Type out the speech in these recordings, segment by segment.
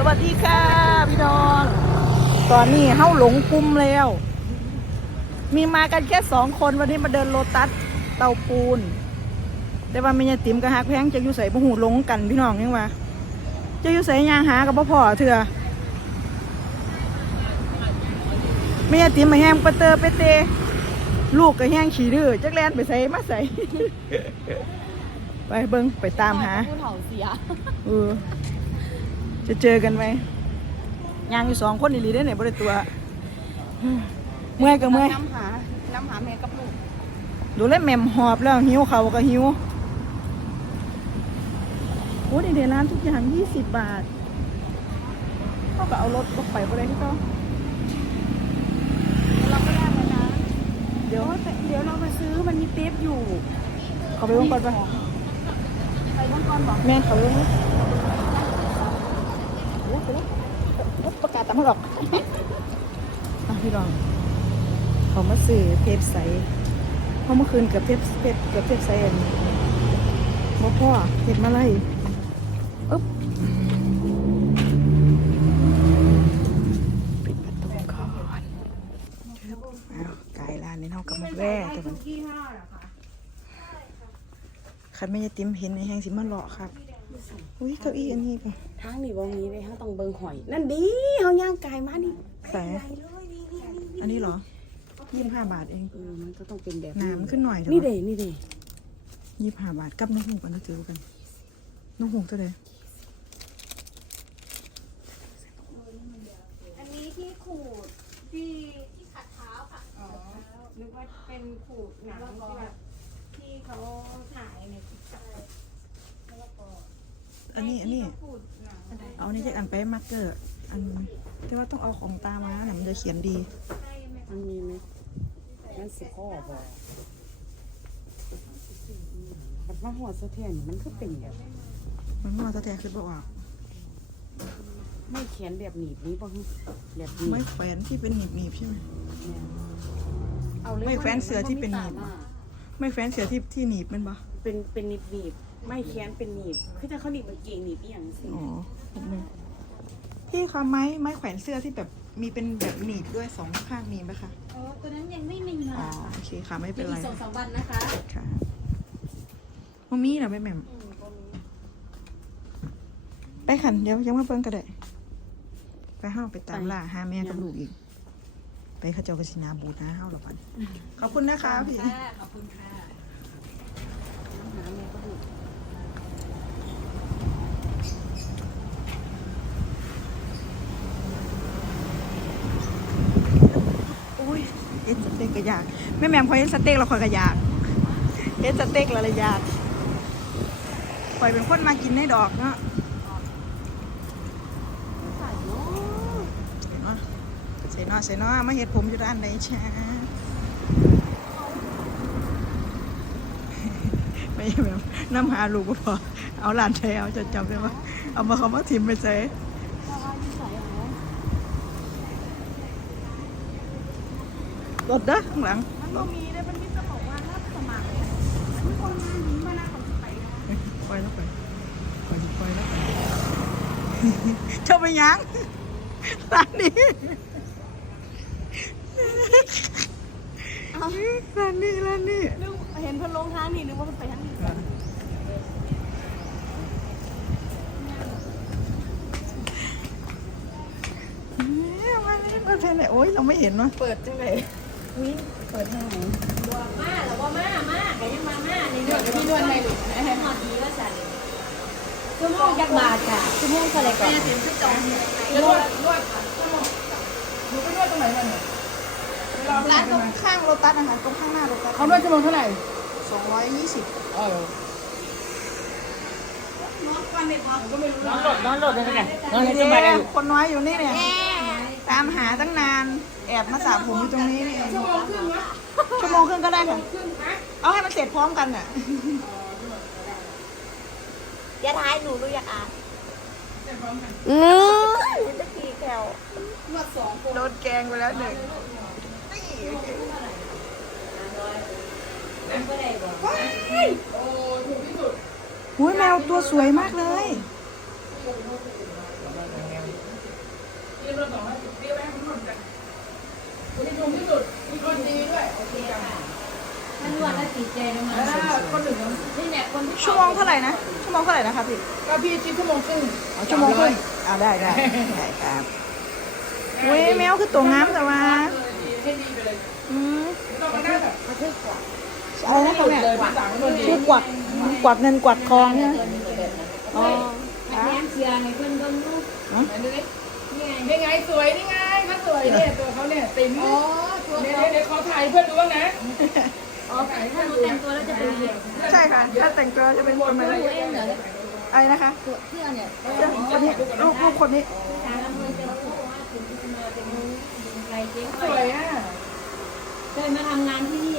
สวัสดีค่ะ พี่น้อง ตอนนี้เฮาหลงกลุ่มแล้ว มีมากันแค่สองคนวันนี้มาเดินโลตัสเตาปูน แต่ว่าไม่ยายติ๋มกับฮักแพงจะอยู่ใส่บ่หูหลงกันพี่น้องยังว่าจะอยู่ใส่ยางหากับพ่อพ่อเถื่อไม่ยายติ๋มมาแห้งปะเตอไปเตลูกก็แห้งขี่ดื้อจักแลนไปใส่มาใส่ไปเบิ้งไปตามหาผู้เฒ่าเสียเออ จะเจอกันไหมยางอยู่สองคนอีหลีได้ไหนบ่ได้ตัว เมื่อยก็เมื่อยน้ำหา น้ำหาแม่กับลูก ดูแลวแหม่มหอบแล้วหิวเขาวก็หิว โอ้ดีเดี๋ยวร้านทุกอย่างยี่สิบบาทเขาก็เอารถก็ไปบ่ได้ที่เขาเราก็ได้แล้วนะ เดี๋ยวเดี๋ยวเราไปซื้อมันมีเทปอยู่ เขาไปวงก่อนปะไปบ้างก่อนบอกแม่เขาลงเลยไป แล้วไปแล้วประกาศตามเขาหรอกพี่รองเขามาซื้อเทปใสเขาเมื่อคืนเกับเทปเทปเกับเทปใสอันนี้พ่อเทปมาไล่อึ๊บปิดประตูก่อนชึบอ้าวกายร้านนี้เท่ากับมาแว่แต่มันคันไม่ยายติ้มเห็นในแห้งสิมาเลาะครับ อุ้ยเก้าอี้อันนี้ป่ะทางนี้บ่มีเลยเขาต้องเบิ่งหอย นั่นดีเขาย่างกายมานี่ใส่อันนี้เหรอยี่สิบห้าบาทเองเออมันก็ต้องเป็นแบบน้ำขึ้นหน่อยเถอะนี่เด้นี่เด้ยี่สิบห้าบาทกับน้องหงกันนะเจอกันน้องหงเท่าไหร่อันนี้ที่ขูดที่ที่ขัดเท้าค่ะอ๋อนึกว่าเป็นขูดหนังที่แบบที่เขาถ่ายในติ๊กต็อกแล้วก็ อันนี้อันนี้ขูดหนังเอาอันนี้จะอันไปมาร์กเกอร์ อันแต่ว่าต้องเอาของตามาหนังจะเขียนดี มันมีไหมมันสิพ่อบอกมันมาหัวสะเทียนมันก็เป็นแบบมันมาแท้ๆคือบอกว่าไม่เขียนแบบหนีบนี้ป่ะแบบหนีบไม่แขวนที่เป็นหนีบหนีบๆใช่ไหมเอาเลยไม่แขวนเสือที่เป็นหนีบ ไม่แขวนเสียที่ที่หนีบมันปะเป็นเป็นหนีบหนีบ ไม่แขนเป็นหนีบคือถ้าเขาหนีบมันเก่งหนีบอหย่างสิอ๋อผมนึงพี่คะไม้ไม้แขวนเสื้อที่แบบมีเป็นแบบหนีบด้วยสองข้างมีไหมคะ อ๋อตัวนั้นยังไม่มีอ๋มาอโอเคค่ะไม่เป็นไรอีกสองสามวันนะคะค่ะมามีเหรอแม่แหม่มไปขันเดี๋ยวยังมาเพิ่งก็ได้ ไปห้าไปตามล่าหาแม่กับลูกอีก ไปเข้าเจ้ากสินาบูดนะห้าหรอปันขอบคุณนะคะพี่ขอบคุณค่ะ หาแม่ก็ดู อุ้ย เอ็นสเต็กก็อยากแม่แมมพอเอ็นสเต็กเราคอยก็อยากเอ็นสเต็กเราเลยอยากคอยเป็นคนมากินในดอกเนาะเสร็จเนาะเสร็จเนาะเสร็จเนาะมาเห็ดผมอยู่ร้านไหนช้าไม่ใช่แบบน้ำหาลูกบ่พอ เอาหลานใช้เอาจะจำได้ว่าเอามาเขามาทิมไปใส่ รถเด้อข้างหลังมันก็มีเลยมันมีจะบอกว่าถ้าสมัครเนี่ยมันคนงานนี้มาหน้าคนไปนะปล่อยแล้วไปปล่อยปล่อยแล้วไปเจ้าไปยังร้านนี้ร้านนี้ร้านนี้นึกเห็นเพิ่นลงทางนี่นึกว่าเพิ่นไปทางนี้เนี่ยมานี่เปิดเพลงไหนโอ๊ยเราไม่เห็นวะเปิดจังเลย วิ่งเปิดทางไหนมาหรือว่ามามาก็ยังมามาในเดี๋ยวพี่นวลให้ลูกหอดีว่าสั่นชั่วโมงจักบาทค่ะชั่วโมงเท่าไรก่อนเต็มชุดจองนวดนวดหนูไปนวดตรงไหนกันเนี่ยร้านตรงข้างโรตัสอาหารตรงข้างหน้าโรตัสเขานวดชั่วโมงเท่าไหร่สองร้อยยี่สิบเออน้องก่อนไม่พอก็ไม่รู้นอนหลดนอนหลดได้ไงนอนเให้สบายได้ลูกคนน้อยอยู่นี่เนี่ย ตามหาตั้งนาน แอบมาสระผมอยู่ตรงนี้นี่เองชั่วโมงครึ่งชั่วโมงครึ่งก็ได้ค่ะ เอาให้มันเสร็จพร้อมกันน่ะอย่าท้ายหนูดูอยากอ่านอือตะกี้แกวโดนแกงไปแล้วหนึ่งนี่โอเคอุ้ยแมวตัวสวยมากเลย ที่สุดมีคนดีด้วยโอเคค่ะมันนวดแล้วติจแมาคนหนึ่งนี่แหละคนที่ชั่วโมงเท่าไหร่นะ ชั่วโมงเท่าไหร่นะครับพี่ก็พี่จิ้มชั่วโมงครึ่งชั่วโมงครึ่งอ่าได้ได้ได้ครับเว้ยแมวคือตัวงามแต่ว่าอืมต้องมานั่ชื่วยกอกวัดกวาดเงินกวัดทองเนี่ยอ๋อแม่เชียร์ให้เพื่อนเพื่อนลูกนี่ไงสวยนี่ไง เขาสวยเนี่ยตัวเขาเนี่ยติ๋มอ๋อตัวเดี๋ยวเขาเดี๋ยวเขาถ่ายเพื่อนดูบ้างนะอ๋อถ้าหนูแต่งตัวแล้วจะเป็นเด็กใช่ค่ะ ถ้าแต่งตัวจะเป็นคนมาตัวเองเหรออะไรนะคะตัวเสื้อเนี่ยคนนี้รูปรูปคนนี้ทางอำเภอจะรู้ว่าถึงจะมาเป็นดึงไกลเจ๊งสวยอะเคยมาทำงานที่นี่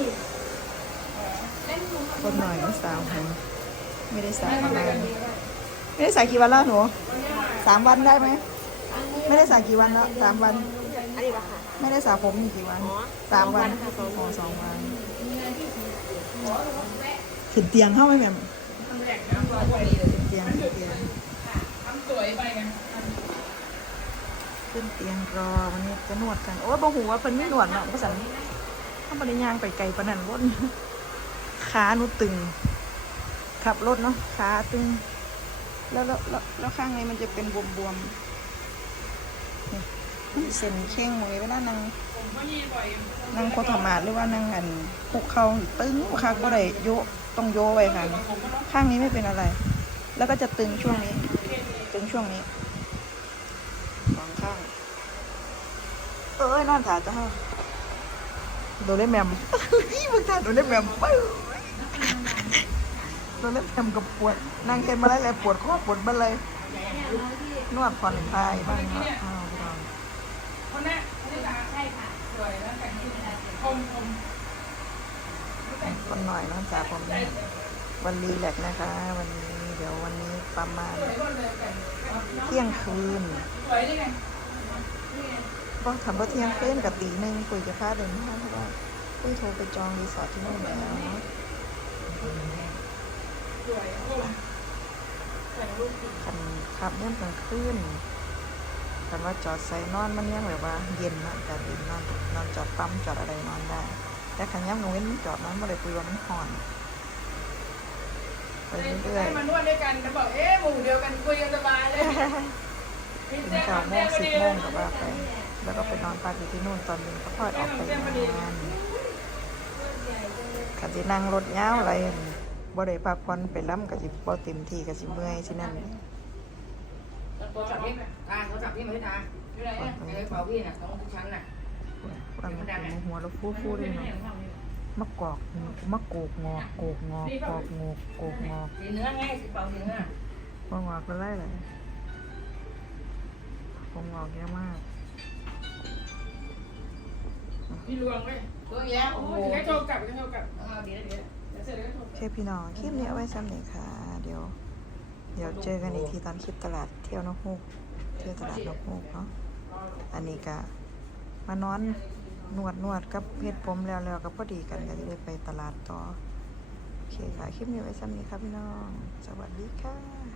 คนหน่อยน้องสาวผมไม่ได้สายประมาณไม่ได้สายกี่วันแล้วหนูสามวันได้ไหม ไม่ได้สายกี่วันแล้วสามวัน อันนี้ปะค่ะไม่ได้สระผมอีกกี่วันสามวันอ๋อสองวันขึ้นเตียงเข้าไหมแม่มทำแหล่งน้ำรอพอดีเลยขึ้นเตียงขึ้นเตียงทำสวยไปไงขึ้นเตียงรอวันนี้จะนวดกัน โอ้ยบ่หูว่าเป็นไม่นวดเนาะภาษาถ้าบริย่างไปไกลปานนั้นรถขาหนูตึง ขับรถเนาะขาตึง แล้วแล้วแล้วแล้วข้างในมันจะเป็นบวมๆนี่มัน เส้นเข่งเลยเวลานั่งนั่งโคตรมาดหรือว่านั่งอันคุกเข่าตึงคักบ่ได้โยต้องโยไว้ค่ะข้างนี้ไม่เป็นอะไร แล้วก็จะตึงช่วงนี้ ตึงช่วงนี้สองข้าง เอ้ยนอนถ่าจะห้าโดนเล่นแมมมึงถ่าโดนเล่นแมมปึ้งโดนเล่นแมมกับปวดนั่งเกินมาแล้วแหละปวดข้อปวดบันเลยนวดผ่อนคลายบ้างเนาะ อ้าวพี่นี่คนนี้ตาใช่ค่ะ สวยแล้วแต่งที่คมคมคนหน่อยน้องจ๋าผมวันรีแลกนะคะ วันนี้เดี๋ยววันนี้ประมาณเที่ยงคืนสวยนี่ไงก็ทำว่าเที่ยงคืนกับตีหนึ่งคุยกับพาเดินห้างเพราะว่าคุยโทรไปจองรีสอร์ทที่นู่นแล้วเนาะสวยคันขับเนี่ยกลางคืน คันว่าจอดใส่นอนมันเนี่ยแบบว่าเย็นนะแต่ดีนอนนอนจอดปั๊มจอดอะไรนอนได้ แต่คันย่ำหนูเว้นจอดนอนมาเลยคุยว่ามันห่อนไปเรื่อยให้มานวดด้วยกันแล้วบอกเอ๊ะหมู่เดียวกันคุยกันสบายเลยๆถึงเก้าโมงสิบโมงกับว่าไปแล้วก็ไปนอนพักอยู่ที่นู่นตอนเย็นก็ค่อยออกไปงานคันที่นั่งรถยาวอะไรอั่นบ่ได้พักผ่อนไปล้ำกับสิบ่เต็มที่กับสิเมื่อยสินั่น โทรศัพท์พี่ตาโทรศัพท์พี่มาให้ตาอยู่ไหนเนี่ยในกระเป๋าพี่น่ะตรงทุกชั้นน่ะความเป็นหัวเราฟูฟูด้วยเนาะมะกอกมะโกกงอกโกกงอกกอกงอกโกกงอกสีเนื้อไงกระเป๋าสีเนื้อว่างอกเป็นไรเลยคงงอกเยอะมากพี่ลวงไว้ลวงแล้วโอ้โหเดี๋ยวโทรกลับเดี๋ยวโทรกลับอ่าเดี๋ยวเดี๋ยวเดี๋ยวเสร็จแล้วโทรโอเคพี่น้องคลิปนี้เอาไว้ซ้ำหนึ่งค่ะ เดี๋ยว เดี๋ยวเจอกันอีกทีตอนคลิปตลาดเที่ยวนกฮูกเที่ยวตลาดนกฮูกเนาะอันนี้ก็มานอนนวดนวดกับเพชรผมแล้วแล้วก็พอดีกันก็จะได้ไปตลาดต่อ โอเคค่ะ คลิปนี้ไว้ซ้ำนี้ครับพี่น้อง สวัสดีค่ะ